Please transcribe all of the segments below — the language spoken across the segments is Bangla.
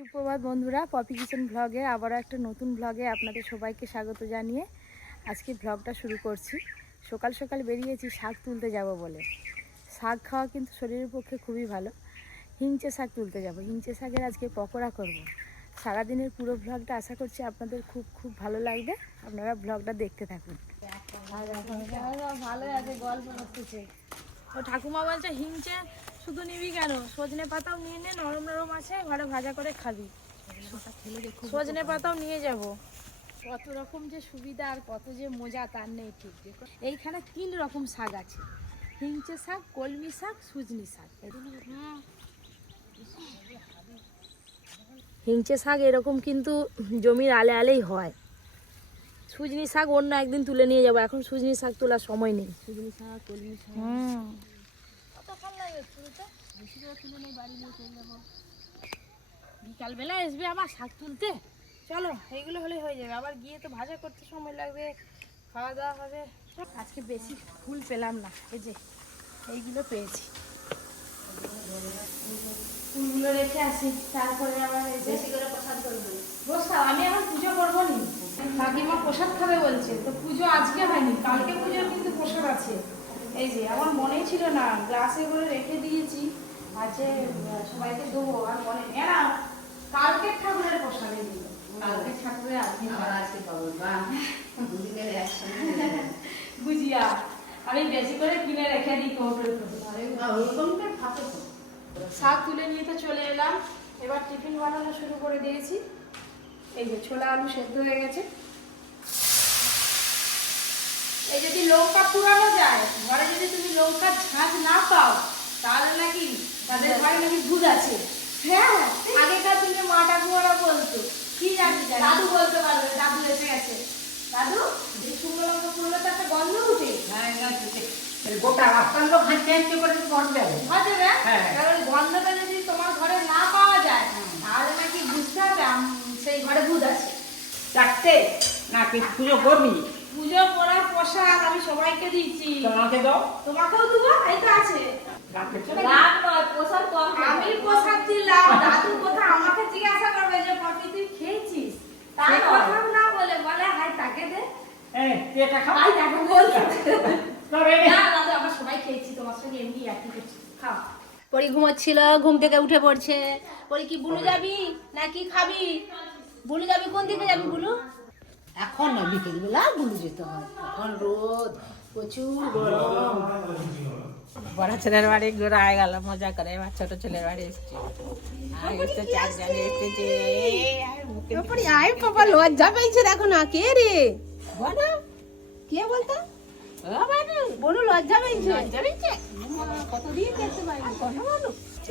সুপ্রভাত বন্ধুরা, পপি কিচেন ব্লগে আবারও একটা নতুন ব্লগে আপনাদের সবাইকে স্বাগত জানিয়ে আজকে ব্লগটা শুরু করছি। সকাল সকাল বেরিয়েছি, শাক তুলতে যাব বলে। শাক খাওয়া কিন্তু শরীরের পক্ষে খুবই ভালো। হিংচে শাক তুলতে যাব। হিংচে শাকের আজকে পকোড়া করব। সারাদিনের পুরো ব্লগটা আশা করছি আপনাদের খুব খুব ভালো লাগবে। আপনারা ব্লগটা দেখতে থাকুন। ভালো আছে, গল্প ও ঠাকুমা বলছে, হিংচে শুধু নিবি কেন? সজনে পাতাও নিয়ে নে নরম নরম আছে ঘরে ভাজা করে খাবি। সজনে পাতাও নিয়ে যাব। কত রকম যে সুবিধা আর কত যে মজা তার নেই ঠিক এইখানে তিন রকম শাক আছে। হিংচে শাক কলমি শাক সুজনি শাক। হিংচে শাক এরকম কিন্তু জমির আলে আলেই হয়। সুজনি শাক অন্য একদিন তুলে নিয়ে যাব। এখন সুজনি শাক তোলার সময় নেই। সুজনি শাক কলমি শাক। হুম কতক্ষণ লাগে বেশি করে তুলে নেই বাড়ি নিয়ে চলে যাব বিকালবেলা আসবে আবার শাক তুলতে। চলো এইগুলো হলে হয়ে যাবে। আবার গিয়ে তো ভাজা করতে সময় লাগবে। খাওয়া দাওয়া হবে। আজকে বেশি ফুল পেলাম না। এই যে এইগুলো পেয়েছি। ফুলগুলো রেখে আসি। তারপরে আবার প্রসাদ আমি এখন পুজো করব নি। কাকিমা প্রসাদ খাবে বলছে। তো পুজো আজকে হয়নি কালকে পুজোর কিন্তু প্রসাদ আছে। এই যে আমার মনেই ছিল না গ্লাসে করে রেখে দিয়েছি। আছে সবাইকে দেবো আর মনে নেই। না কালকে ঠাকুরের প্রসাদ এগুলো কালকে ঠাকুরের আজকে গুজিয়া আমি বেশি করে কিনে রেখে দিই কৌটোর শাক তুলে নিয়ে তো চলে এলাম। এবার টিফিন বানানো শুরু করে দিয়েছি। এই যে ছোলা আলু সেদ্ধ হয়ে গেছে। এই যদি লঙ্কা পুরানো যায় ঘরে যদি তুমি লঙ্কার ঝাঁজ না পাও তাহলে নাকি তাদের ঘরে নাকি ভূত আছে। হ্যাঁ আগেকার দিনে মা ঠাকুমারা বলতো কি জানি দাদু বলতে পারবে দাদু এসে গেছে। দাদু এই শুকনো লঙ্কা পুরোলে তো একটা গন্ধ উঠে গোটা রাস্তার লোক হাঁটতে হাঁটতে করে হবে না? হ্যাঁ। কারণ গন্ধটা যদি তোমার ঘরে না পাওয়া যায় তাহলে নাকি বুঝতে হবে সেই ঘরে ভূত আছে। চারটে নাকি পুজো করবি? পুজো করার প্রসাদ আমি সবাইকে দিচ্ছি তোমাকে দাও। তোমাকেও দেবো এই তো আছে। কম আমি প্রসাদ দিলাম দাদু কথা আমাকে জিজ্ঞাসা করবে যে পপি তুই খেয়েছিস? তার কথা না বলে বলে হাই তাকে দে। এই এটা খাও? হাই তাকে বলছে। তবে না দাদু আমরা সবাই খেয়েছি তোমার সঙ্গে এমনি একই করছি। খাও। পরি ঘুমোচ্ছিল ঘুম থেকে উঠে পড়ছে। পরি কি বুলু যাবি নাকি খাবি? বুলু যাবি কোন দিকে যাবি বুলু এখন না বিকেল বেলা বুলু যেতে হয়। এখন রোদ প্রচুর গরম। বড় ছেলের বাড়ি ঘোরা গেল মজা করে। এবার ছোট ছেলের বাড়ি এসেছি। আয় পাপা লজ্জা পেয়েছে দেখো না কে রে? বলো কে বলতো? লজ্জা পেয়েছে লজ্জা পেয়েছে? কতদিন দেখতে পাইনি? কথা বলো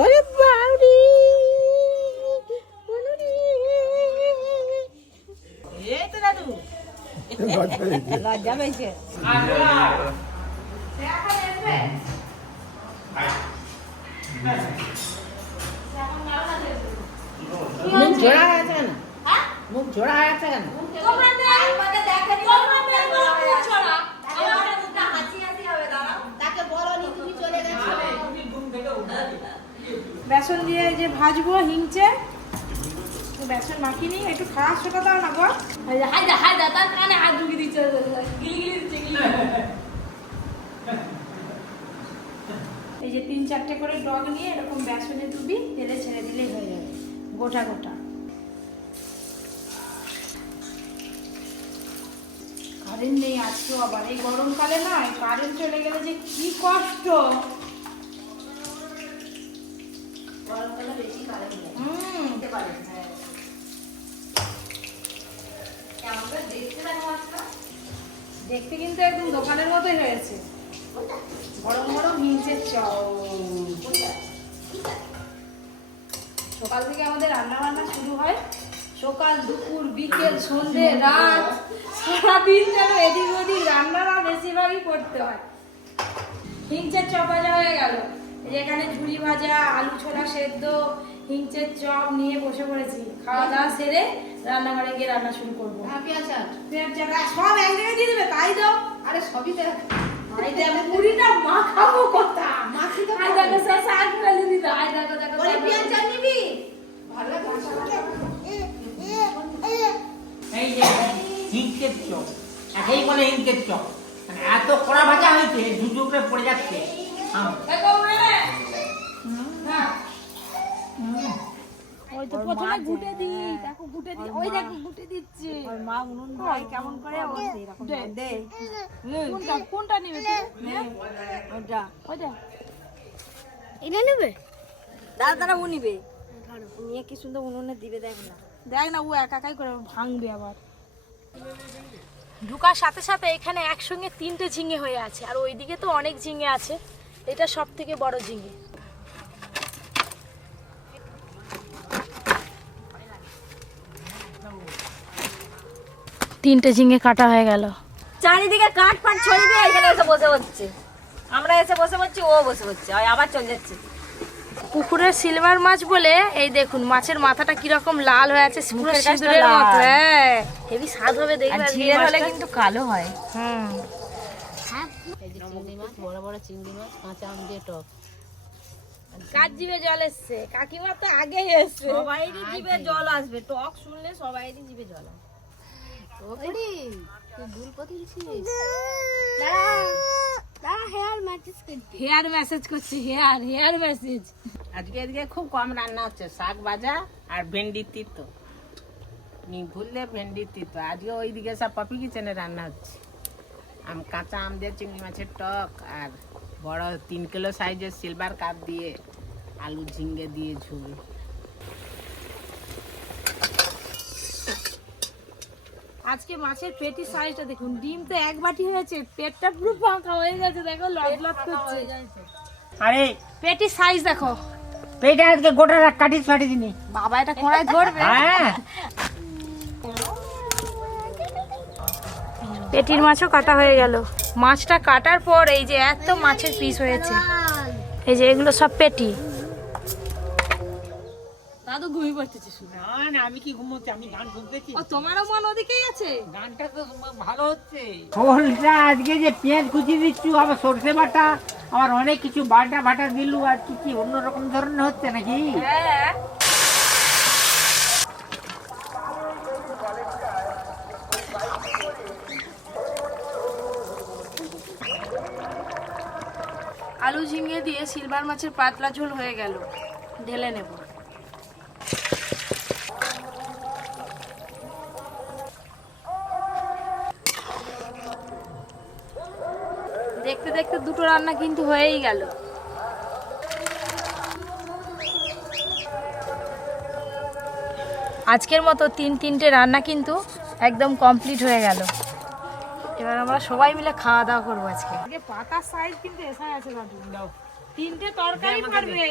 ওরে বাউরি এই তো দাদু লজ্জা পেয়েছে মুখ ঝোড়া হয়ে আছে কেন মুখ হয়ে আছে কেন গেছো বেসন দিয়ে যে ভাজবো হিংচে বেসন মাখিনি একটু খাওয়া ছোটা দাও না গো হায়দা হায়দা তার কানে হাত ঢুকিয়ে দিচ্ছে গিলি গিলি দিচ্ছে এই যে তিন চারটে করে ডগ নিয়ে এরকম বেসনে ডুবি তেলে ছেড়ে দিলেই হয়ে যাবে গোটা গোটা। কারেন্ট নেই আজকেও আবার এই গরমকালে না কারেন্ট চলে গেলে যে কি কষ্ট। গরমকালে বেশি কারেন্ট হুম দিতে পারে হ্যাঁ কেমন করে দেখতে দেখো আজকাল দেখতে কিন্তু একদম দোকানের মতোই হয়েছে। গরম গরম হিংচের চপ সকাল থেকে আমাদের রান্না বান্না শুরু হয়। সকাল, দুপুর, বিকেল, সন্ধে, রাত। সারাদিন যেন এদিক ওদিক রান্নাটা বেশিরভাগই করতে হয়। হিংচের চপ ভাজা হয়ে গেল। এখানে ঝুড়ি ভাজা, আলু ছোলা সেদ্ধ হিংচের চপ নিয়ে বসে পড়েছি। খাওয়া দাওয়া সেরে রান্নাঘরে গিয়ে রান্না শুরু করব। পেঁয়াজ আট পেঁয়াজ চাটা সব এক জায়গায় দিয়ে দেবে তাই দাও আরে সবই দেখ। আই দেখো পুরিটা মাখাবো কথা। মাখি তো আই দেখো সব শাক ফেলে দিতে আই দেখো দেখো পরি পেঁয়াজ চাট নিবি? এই যে হিংকের চপ। একেই বলে হিংকের চপ। মানে এত কড়া ভাজা হয়েছে ঝুঝুকরে পড়ে যাচ্ছে। হ্যাঁ। ওই তো প্রথমে ঘুটে দি দেখো ঘুটে দি ওই দেখো ঘুটে দিচ্ছে। মা উনুন ভাই কেমন করে দে দে। কোনটা কোনটা নেবে ওটা ওটা এটা নেবে? দাদা দাদা ও নিবে। নিয়ে কি সুন্দর উনুনে দিবে দেখ না। দেখ না ও একা একাই করে ভাঙবে আবার। ঢুকার সাথে সাথে এখানে একসঙ্গে তিনটে ঝিঙে হয়ে আছে আর ওইদিকে তো অনেক ঝিঙে আছে। এটা সব থেকে বড় ঝিঙে। তিনটে ঝিঙে কাটা হয়ে গেল। চারিদিকে কাঠ পাট ছড়িয়ে দিয়ে এখানে এসে বসে হচ্ছে। আমরা এসে বসে পড়ছি ও বসে হচ্ছে আবার চলে যাচ্ছে। পুকুরের সিলভার মাছ বলে এই দেখুন মাছের মাথাটা কীরকম লাল হয়ে আছে পুরো সিঁদুরের মতো হ্যাঁ। হেভি স্বাদ হবে দেখবে আজকে এই ঝিলের হলে কিন্তু কালো হয়। হুম। এই যে চিংড়ি মাছ বড় বড় চিংড়ি মাছ কাঁচা আম দিয়ে টক। কার জিভে জল এসছে? কাকিমা তো আগেই এসছে। সবাইরই জিভে জল আসবে টক শুনলে সবাইরই জিভে জল আসবে। হেয়ার মেসেজ করছি। হেয়ার হেয়ার মেসেজ আজকে আজকে খুব কম রান্না হচ্ছে, শাক ভাজা আর ভেন্ডির তিতো। নি ভুললে ভেন্ডির তিতো। আজকে ওইদিকে সব পপি কিচেনে রান্না হচ্ছে। আম, কাঁচা আম দিয়ে চিংড়ি মাছের টক আর বড় তিন কিলো সাইজের সিলভার কাপ দিয়ে আলু ঝিঙ্গে দিয়ে ঝোল। আজকে মাছের পেটি সাইজটা দেখুন ডিম তো এক বাটি হয়েছে পেটটা পুরো ফাঁকা হয়ে গেছে দেখো লট লট করছে। আরে পেটি সাইজ দেখো। পেটে আজকে গোটা কাটিস ফাটি দিনি। বাবা এটা কোড়ায় ধরবে? হ্যাঁ। পেটির মাছও কাটা হয়ে গেল। মাছটা কাটার পর এই যে এত মাছের পিস হয়েছে। এই যে এগুলো সব পেটি। দাদু ঘুমিয়ে পড়তেছে শুনে না না আমি কি ঘুমোচ্ছি? আমি গান শুনতেছি। ও তোমারও মন ওদিকেই আছে? গানটা তো ভালো হচ্ছে। ঝোলটা আজকে যে পেঁয়াজ কুচি দিচ্ছু আবার সর্ষে বাটা আবার অনেক কিছু বাটা বাটা দিলু আর কি কি অন্যরকম ধরনের হচ্ছে নাকি? হ্যাঁ। আলু ঝিঙে দিয়ে সিলভার মাছের পাতলা ঝোল হয়ে গেল। ঢেলে নেব দেখতে দেখতে দুটো রান্না কিন্তু হয়েই গেল। আজকের মতো তিন তিনটে রান্না কিন্তু একদম কমপ্লিট হয়ে গেল। এবার আমরা সবাই মিলে খাওয়া দাওয়া করব আজকে। পাতার সাইজ কিন্তু এসে আছে তিনটে তরকারি পারবে।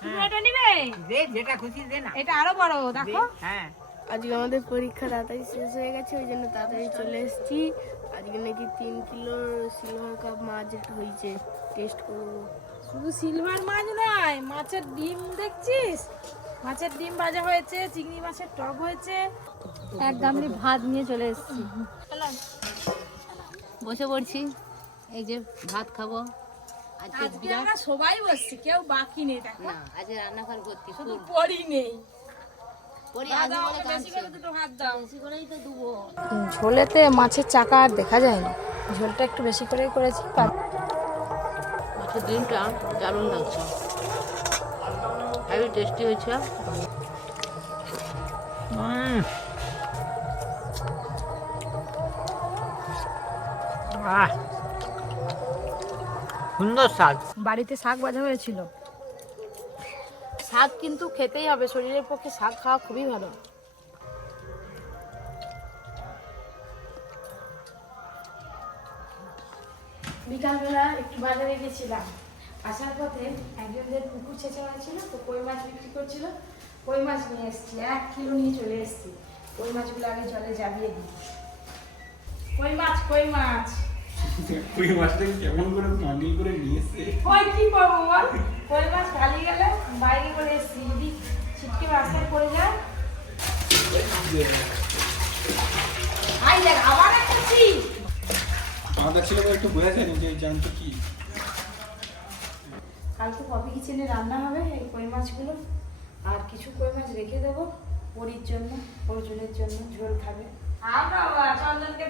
তুমি এটা নিবে? যেটা খুশি দে না। এটা আরও বড় দেখো। হ্যাঁ। আজকে আমাদের পরীক্ষা তাড়াতাড়ি শেষ হয়ে গেছে ওই জন্য তাড়াতাড়ি চলে এসেছি। আজকে নাকি তিন কিলো সিলভার কাপ মাছ হয়েছে টেস্ট করব। শুধু সিলভার মাছ নয় মাছের ডিম দেখছিস? মাছের ডিম ভাজা হয়েছে চিংড়ি মাছের টক হয়েছে। এক গামলি ভাত নিয়ে চলে এসেছি। বসে পড়ছি এই যে ভাত খাব। আজকে আমরা সবাই বসছি কেউ বাকি নেই দেখো। না আজকে রান্নাঘর ভর্তি শুধু পরি নেই। ঝোলেতে মাছের চাকা আর দেখা যায় না ঝোলটা একটু বেশি করেই করেছি মাছের ডিমটা দারুণ লাগছে। হেভি টেস্টি হয়েছে। সুন্দর শাক। বাড়িতে শাক ভাজা হয়েছিল। শাক কিন্তু খেতেই হবে, শরীরের পক্ষে শাক খাওয়া খুবই ভালো। বিকালবেলা একটু বাজারে গেছিলাম। আসার পথে একজনদের পুকুর ছেঁচা হয়েছিল তো কই মাছ বিক্রি করছিল, কই মাছ নিয়ে এসেছি, এক কিলো নিয়ে চলে এসেছি। কই মাছগুলো আগে জলে জাবিয়ে দিই। কই মাছ কই মাছ? ওই মাছটাকে কেমন করে মাগিল করে নিয়ে এসছে কি পাবো বল? কই মাছ খালি গেলে? বাইরে করে এসছি। যদি ছিটকে রাস্তায় পড়ে যায়? আই দেখ আবার একটা ছিপ আমাদের ছেলে একটু বোঝা যে জানতো কি? কালকে কফি কিচেনে রান্না হবে এই কই মাছগুলো? আর কিছু কই মাছ রেখে দেবো? পরির জন্য অর্জুনের জন্য ঝোল খাবে। আর বাবা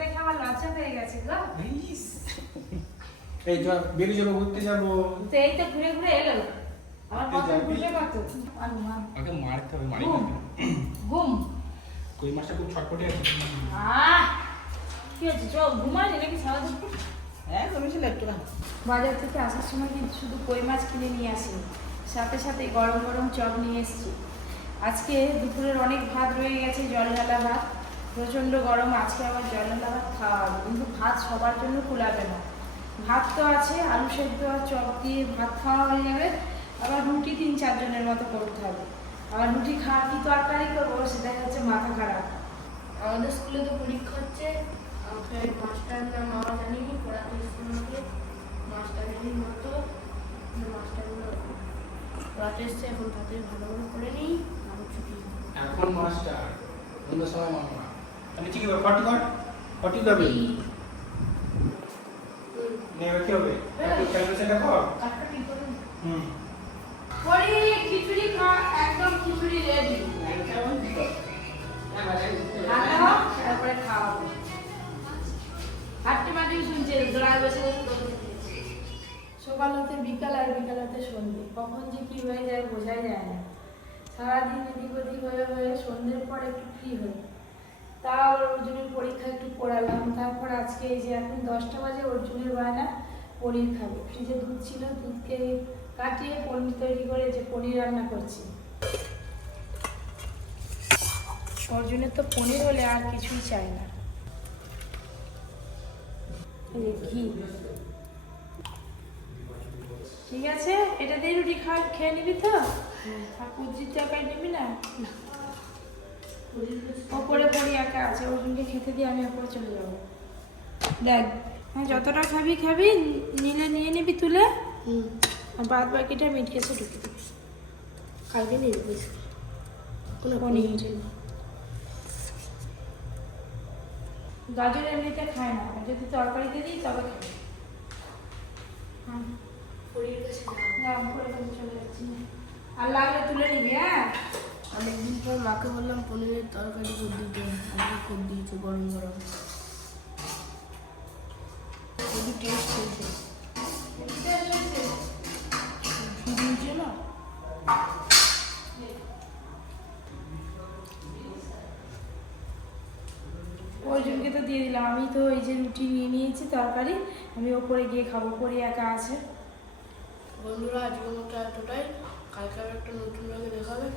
দেখে আমার লজ্জা পেয়ে গেছে এই চল বেরিয়ে যাব ঘুরতে যাব। তো এই তো ঘুরে ঘুরে এলো। আমার কত যাবি? ঘুরবে কত? আর মারতে হবে মারি ঘুম। ঘুম। কই মাছটা খুব ছটপটে আছে। আহ! কি হচ্ছে চ ঘুমালি নাকি সারা দুপুর? হ্যাঁ কমেছিল একটু বাজার থেকে আসার সময় কিন্তু শুধু কই মাছ কিনে নিয়ে আসিনি। সাথে সাথে গরম গরম চপ নিয়ে এসেছি। আজকে দুপুরের অনেক ভাত রয়ে গেছে জল ঢালা ভাত। প্রচণ্ড গরম আজকে আবার জল ঢালা খাওয়া হবে। কিন্তু ভাত সবার জন্য কুলাবে না। ভাত তো আছে আলু সেদ্ধ আর চপ দিয়ে ভাত খাওয়া হয়ে যাবে। আবার রুটি তিন চারজনের মতো করতে হবে। আবার রুটি খাওয়া কি তরকারি করব সেটা হচ্ছে মাথা খারাপ। আমাদের স্কুলে তো পরীক্ষা হচ্ছে। মাস্টার না মামা জানিনি পড়াতে আমাকে। মাস্টার মতো মাস্টারগুলো পড়াতে এসছে এখন তাতে ভালো করে নিই আমি ছুটি। এখন মাছটা অন্য সময় মামা। যাবে কি হবে। হুম। পরে খিচুড়ি খা একদম খিচুড়ি রেডি তারপরে মাটি শুনছে বসে খেলছে। সকাল হতে বিকাল আর বিকাল হতে সন্ধে। কখন যে কি হয়ে যায় বোঝাই যায় না। সারাদিন এদিক ওদিক হয়ে হয়ে সন্ধ্যের পর একটু ফ্রি হই। তাও অর্জুনের পরীক্ষা একটু পড়ালাম। তারপর আজকে এই যে এখন দশটা বাজে অর্জুনের বায়না পনির খাবে। ফ্রিজে দুধ ছিল দুধকে কাটিয়ে পনির তৈরি করে যে পনির রান্না করছি। অর্জুনের তো পনির হলে আর কিছুই চাই না। ঘি। ঠিক আছে? এটা দিয়ে রুটি খা খেয়ে নিবি তো? আর কুদ্রির তরকারি নিবি না। ওপরে পড়ি একা আছে অর্জুনকে খেতে দিয়ে আমি ওপরে চলে যাব। দেখ হ্যাঁ যতটা খাবি খাবি নিলে নিয়ে নিবি তুলে আর বাদ বাকিটা মিট কেসে ঢুকে দিবি। কালকে নিয়ে যাব কোনো পনির। গাজর এমনিতে খায় না যদি তরকারিতে দিই তবে খাবে হ্যাঁ আর লাগলে তুলে নিবি হ্যাঁ? অনেকদিন পর মাকে বললাম পনিরের তরকারি করে দিতে। আজকে করে দিয়েছে, গরম গরম। খুবই টেস্ট হয়েছে। দিয়েছে না। ওইজনকে তো দিয়ে দিলাম। আমি তো এই যে রুটি নিয়ে নিয়েছি তরকারি, আমি ওপরে গিয়ে খাব, পরে একা আছে। বন্ধুরা, আজকের মতো এতটাই। কালকে একটা নতুন রঙে দেখাবে